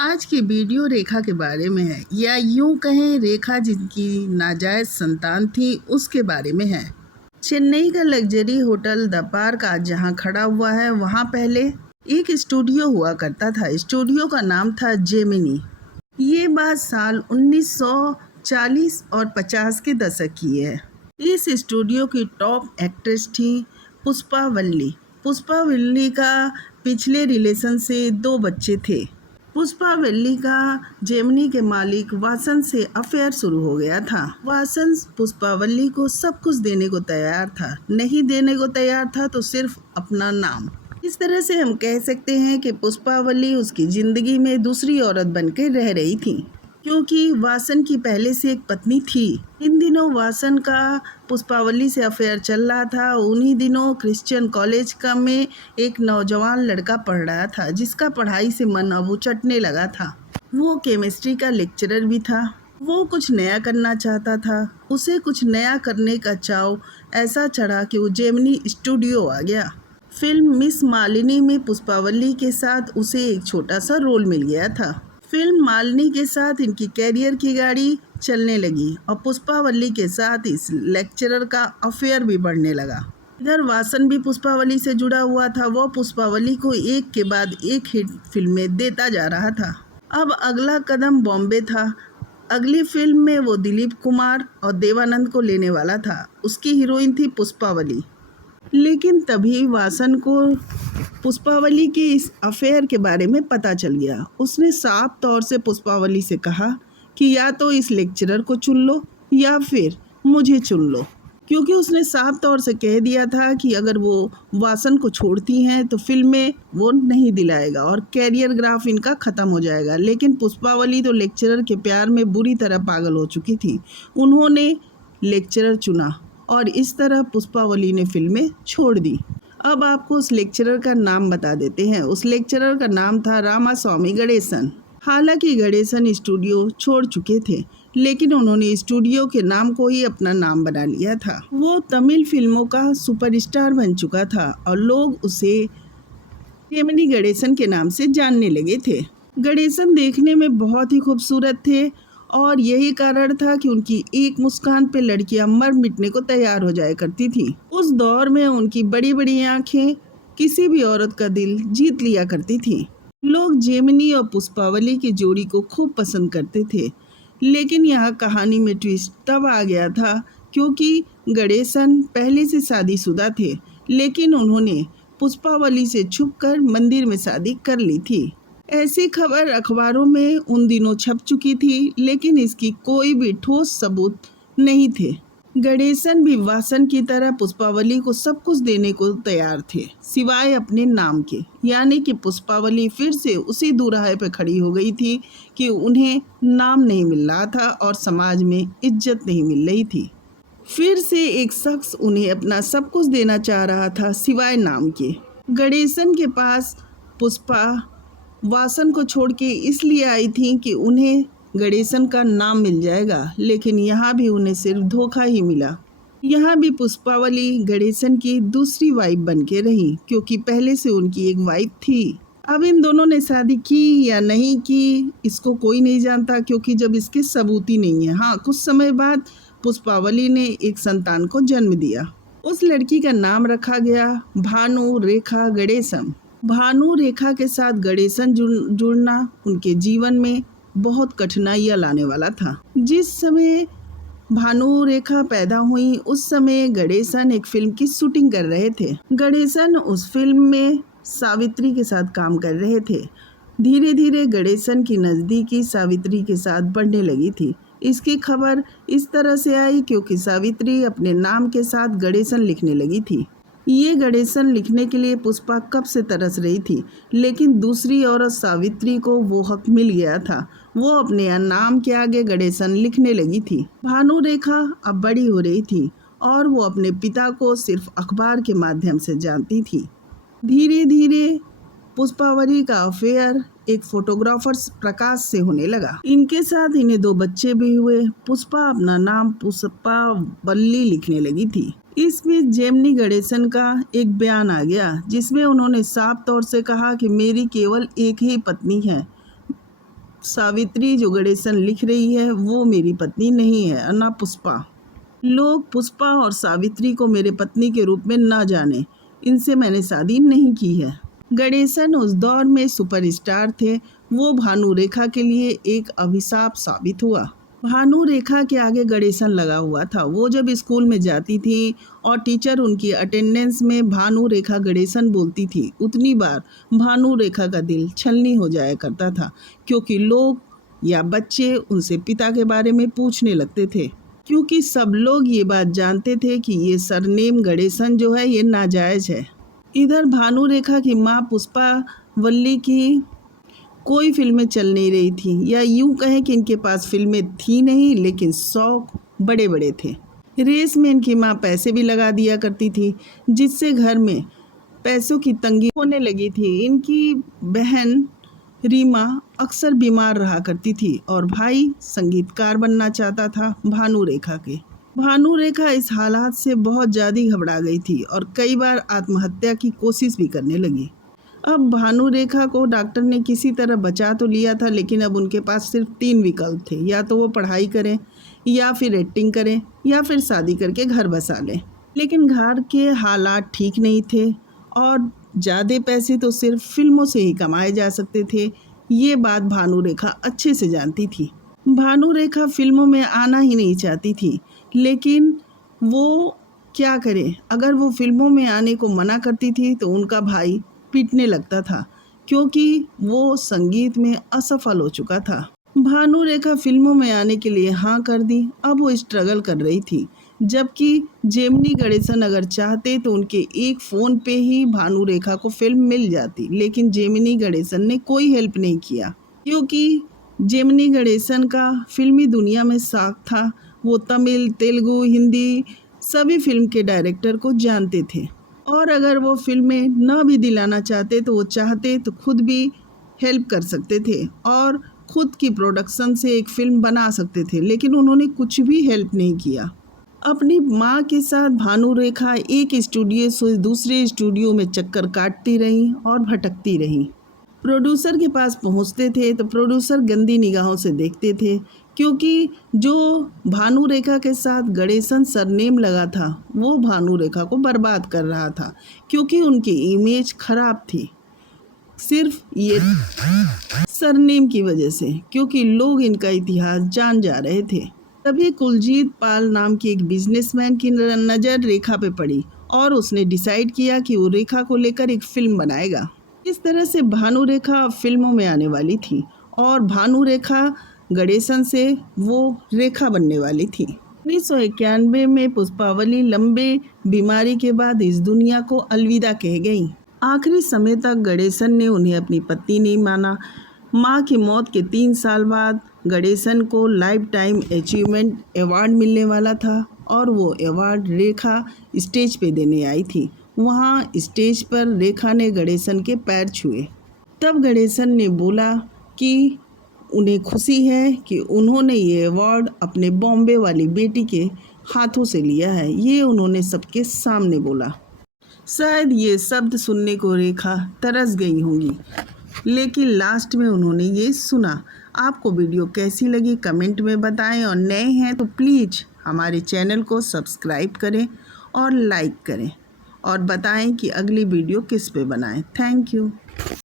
आज की वीडियो रेखा के बारे में है, या यूं कहें रेखा जिनकी नाजायज संतान थी उसके बारे में है। चेन्नई का लग्जरी होटल द पार्क आज जहां खड़ा हुआ है वहां पहले एक स्टूडियो हुआ करता था। स्टूडियो का नाम था जेमिनी। ये बात साल 1940 और 50 के दशक की है। इस स्टूडियो की टॉप एक्ट्रेस थी पुष्पा वल्ली। पुष्पा वल्ली का पिछले रिलेशन से 2 बच्चे थे। पुष्पा वल्ली का जेमिनी के मालिक वासन से अफेयर शुरू हो गया था। वासन पुष्पा वल्ली को सब कुछ देने को तैयार था, नहीं देने को तैयार था तो सिर्फ अपना नाम। इस तरह से हम कह सकते हैं कि पुष्पा वल्ली उसकी जिंदगी में दूसरी औरत बनकर रह रही थी, क्योंकि वासन की पहले से एक पत्नी थी। इन दिनों वासन का पुष्पावली से अफेयर चल रहा था। उन्हीं दिनों क्रिश्चियन कॉलेज का में एक नौजवान लड़का पढ़ रहा था, जिसका पढ़ाई से मन अब उचटने लगा था। वो केमिस्ट्री का लेक्चरर भी था। वो कुछ नया करना चाहता था। उसे कुछ नया करने का चाव ऐसा चढ़ा कि वो जेमिनी स्टूडियो आ गया। फिल्म मिस मालिनी में पुष्पावली के साथ उसे एक छोटा सा रोल मिल गया था। फिल्म मालिनी के साथ इनकी कैरियर की गाड़ी चलने लगी और पुष्पावली के साथ इस लेक्चरर का अफेयर भी बढ़ने लगा। इधर वासन भी पुष्पावली से जुड़ा हुआ था। वो पुष्पावली को एक के बाद एक हिट फिल्में देता जा रहा था। अब अगला कदम बॉम्बे था। अगली फिल्म में वो दिलीप कुमार और देवानंद को लेने वाला था। उसकी हीरोइन थी पुष्पावली। लेकिन तभी वासन को पुष्पावली के इस अफेयर के बारे में पता चल गया। उसने साफ तौर से पुष्पावली से कहा कि या तो इस लेक्चरर को चुन लो या फिर मुझे चुन लो, क्योंकि उसने साफ तौर से कह दिया था कि अगर वो वासन को छोड़ती हैं तो फिल्में वो नहीं दिलाएगा और कैरियर ग्राफ इनका ख़त्म हो जाएगा। लेकिन पुष्पावली तो लेक्चरर के प्यार में बुरी तरह पागल हो चुकी थी। उन्होंने लेक्चरर चुना और इस तरह पुष्पावली ने फिल्में छोड़ दी। अब आपको उस लेक्चरर का नाम बता देते हैं। उस लेक्चरर का नाम था रामास्वामी गणेशन। हालांकि गणेशन स्टूडियो छोड़ चुके थे, लेकिन उन्होंने स्टूडियो के नाम को ही अपना नाम बना लिया था। वो तमिल फिल्मों का सुपरस्टार बन चुका था और लोग उसे जेमिनी गणेशन के नाम से जानने लगे थे। गणेशन देखने में बहुत ही खूबसूरत थे और यही कारण था कि उनकी एक मुस्कान पे लड़कियां मर मिटने को तैयार हो जाया करती थी। उस दौर में उनकी बड़ी बड़ी आंखें किसी भी औरत का दिल जीत लिया करती थी। लोग जेमिनी और पुष्पावली की जोड़ी को खूब पसंद करते थे। लेकिन यहाँ कहानी में ट्विस्ट तब आ गया था क्योंकि गणेशन पहले से शादीशुदा थे, लेकिन उन्होंने पुष्पावली से छुपकर मंदिर में शादी कर ली थी। ऐसी खबर अखबारों में उन दिनों छप चुकी थी, लेकिन इसकी कोई भी ठोस सबूत नहीं थे। गणेशन भी वासन की तरह पुष्पावली को सब कुछ देने को तैयार थे, सिवाय अपने नाम के। यानी कि पुष्पावली फिर से उसी दुराहे पे खड़ी हो गई थी कि उन्हें नाम नहीं मिल रहा था और समाज में इज्जत नहीं मिल रही थी। फिर से एक शख्स उन्हें अपना सब कुछ देना चाह रहा था, सिवाय नाम के। गणेशन के पास पुष्पा वासन को छोड़ के इसलिए आई थी कि उन्हें गणेशन का नाम मिल जाएगा, लेकिन यहाँ भी उन्हें सिर्फ धोखा ही मिला। यहाँ भी पुष्पावली गणेशन की दूसरी वाइफ बन के रही, क्योंकि पहले से उनकी एक वाइफ थी। अब इन दोनों ने शादी की या नहीं की इसको कोई नहीं जानता, क्योंकि जब इसके सबूत ही नहीं है। हाँ, कुछ समय बाद पुष्पावली ने एक संतान को जन्म दिया। उस लड़की का नाम रखा गया भानु रेखा गणेशन। भानु रेखा के साथ गणेशन जुड़ना उनके जीवन में बहुत कठिनाइयां लाने वाला था। जिस समय भानु रेखा पैदा हुई उस समय गणेशन एक फिल्म की शूटिंग कर रहे थे। गणेशन उस फिल्म में सावित्री के साथ काम कर रहे थे। धीरे धीरे गणेशन की नज़दीकी सावित्री के साथ बढ़ने लगी थी। इसकी खबर इस तरह से आई क्योंकि सावित्री अपने नाम के साथ गणेशन लिखने लगी थी। ये गणेशन लिखने के लिए पुष्पा कब से तरस रही थी, लेकिन दूसरी औरत सावित्री को वो हक मिल गया था। वो अपने नाम के आगे गणेशन लिखने लगी थी। भानु रेखा अब बड़ी हो रही थी और वो अपने पिता को सिर्फ अखबार के माध्यम से जानती थी। धीरे धीरे पुष्पावली का अफेयर एक फोटोग्राफर प्रकाश से होने लगा। इनके साथ इन्हें 2 बच्चे भी हुए। पुष्पा अपना नाम पुष्पावली लिखने लगी थी। इसमें जेमिनी गणेशन का एक बयान आ गया, जिसमें उन्होंने साफ तौर से कहा कि मेरी केवल एक ही पत्नी है, सावित्री जो गणेशन लिख रही है वो मेरी पत्नी नहीं है और ना पुष्पा। लोग पुष्पा और सावित्री को मेरे पत्नी के रूप में ना जाने, इनसे मैंने शादी नहीं की है। गणेशन उस दौर में सुपरस्टार थे, वो भानु रेखा के लिए एक अभिशाप साबित हुआ। भानु रेखा के आगे गणेशन लगा हुआ था। वो जब स्कूल में जाती थी और टीचर उनकी अटेंडेंस में भानु रेखा गणेशन बोलती थी, उतनी बार भानु रेखा का दिल छलनी हो जाया करता था, क्योंकि लोग या बच्चे उनसे पिता के बारे में पूछने लगते थे, क्योंकि सब लोग ये बात जानते थे कि ये सरनेम गणेशन जो है ये नाजायज़ है। इधर भानु रेखा की माँ पुष्पा वल्ली की कोई फिल्में चल नहीं रही थी, या यूं कहें कि इनके पास फिल्में थी नहीं, लेकिन शौक बड़े बड़े थे। रेस में इनकी माँ पैसे भी लगा दिया करती थी, जिससे घर में पैसों की तंगी होने लगी थी। इनकी बहन रीमा अक्सर बीमार रहा करती थी और भाई संगीतकार बनना चाहता था भानु रेखा के। भानु रेखा इस हालात से बहुत ज़्यादा घबरा गई थी और कई बार आत्महत्या की कोशिश भी करने लगी। अब भानु रेखा को डॉक्टर ने किसी तरह बचा तो लिया था, लेकिन अब उनके पास सिर्फ 3 विकल्प थे, या तो वो पढ़ाई करें, या फिर एक्टिंग करें, या फिर शादी करके घर बसा लें। लेकिन घर के हालात ठीक नहीं थे और ज़्यादा पैसे तो सिर्फ फिल्मों से ही कमाए जा सकते थे। ये बात भानु रेखा अच्छे से जानती थी। भानु रेखा फिल्मों में आना ही नहीं चाहती थी, लेकिन वो क्या करे, अगर वो फिल्मों में आने को मना करती थी तो उनका भाई पीटने लगता था, क्योंकि वो संगीत में असफल हो चुका था। भानु रेखा फिल्मों में आने के लिए हाँ कर दी। अब वो स्ट्रगल कर रही थी, जबकि जेमिनी गणेशन अगर चाहते तो उनके एक फ़ोन पे ही भानु रेखा को फिल्म मिल जाती, लेकिन जेमिनी गणेशन ने कोई हेल्प नहीं किया, क्योंकि जेमिनी गणेशन का फिल्मी दुनिया में साख था। वो तमिल, तेलुगु, हिंदी सभी फिल्म के डायरेक्टर को जानते थे, और अगर वो फिल्में न भी दिलाना चाहते तो वो चाहते तो खुद भी हेल्प कर सकते थे और खुद की प्रोडक्शन से एक फिल्म बना सकते थे, लेकिन उन्होंने कुछ भी हेल्प नहीं किया। अपनी माँ के साथ भानु रेखा एक स्टूडियो से दूसरे स्टूडियो में चक्कर काटती रहीं और भटकती रहीं। प्रोड्यूसर के पास पहुँचते थे तो प्रोड्यूसर गंदी निगाहों से देखते थे, क्योंकि जो भानु रेखा के साथ गणेशन सरनेम लगा था वो भानु रेखा को बर्बाद कर रहा था, क्योंकि उनकी इमेज खराब थी सिर्फ ये सरनेम की वजह से, क्योंकि लोग इनका इतिहास जान जा रहे थे। तभी कुलजीत पाल नाम के एक बिजनेसमैन की नज़र रेखा पे पड़ी और उसने डिसाइड किया कि वो रेखा को लेकर एक फिल्म बनाएगा। इस तरह से भानु रेखा फिल्मों में आने वाली थी और भानु रेखा गणेशन से वो रेखा बनने वाली थी। 1991 में पुष्पावली लंबे बीमारी के बाद इस दुनिया को अलविदा कह गई। आखिरी समय तक गणेशन ने उन्हें अपनी पत्नी नहीं माना। माँ की मौत के 3 साल बाद गणेशन को लाइफ टाइम अचीवमेंट अवार्ड मिलने वाला था और वो अवार्ड रेखा स्टेज पे देने आई थी। वहाँ स्टेज पर रेखा ने गणेशन के पैर छुए। तब गणेशन ने बोला कि उन्हें खुशी है कि उन्होंने ये अवार्ड अपने बॉम्बे वाली बेटी के हाथों से लिया है। ये उन्होंने सबके सामने बोला। शायद ये शब्द सुनने को रेखा तरस गई होंगी, लेकिन लास्ट में उन्होंने ये सुना। आपको वीडियो कैसी लगी कमेंट में बताएं, और नए हैं तो प्लीज़ हमारे चैनल को सब्सक्राइब करें और लाइक करें, और बताएं कि अगली वीडियो किस पे बनाएं। Thank you.